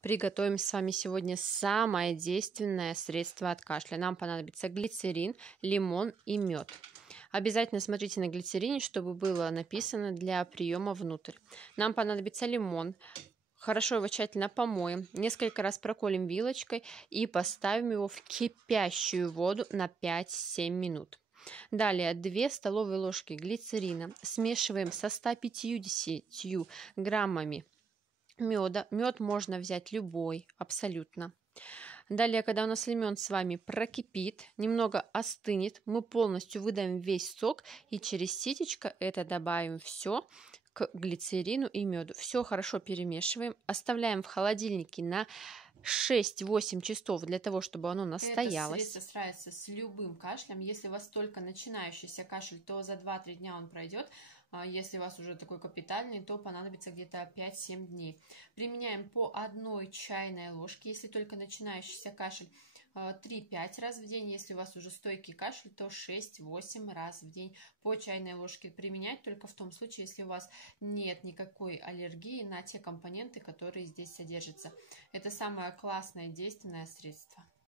Приготовим с вами сегодня самое действенное средство от кашля. Нам понадобится глицерин, лимон и мед. Обязательно смотрите на глицерине, чтобы было написано для приема внутрь. Нам понадобится лимон. Хорошо его тщательно помоем, несколько раз проколем вилочкой и поставим его в кипящую воду на 5-7 минут. Далее 2 столовые ложки глицерина смешиваем со 150 граммами меда. Мед можно взять любой, абсолютно. Далее, когда у нас лимон с вами прокипит, немного остынет, мы полностью выдаем весь сок и через ситечко это добавим все к глицерину и меду. Все хорошо перемешиваем, оставляем в холодильнике на 6-8 часов для того, чтобы оно настоялось. Это средство справится с любым кашлем. Если у вас только начинающийся кашель, то за 2-3 дня он пройдет. Если у вас уже такой капитальный, то понадобится где-то 5-7 дней. Применяем по 1 чайной ложке, если только начинающийся кашель, 3-5 раз в день. Если у вас уже стойкий кашель, то 6-8 раз в день по чайной ложке. Применять только в том случае, если у вас нет никакой аллергии на те компоненты, которые здесь содержатся. Это самое классное действенное средство.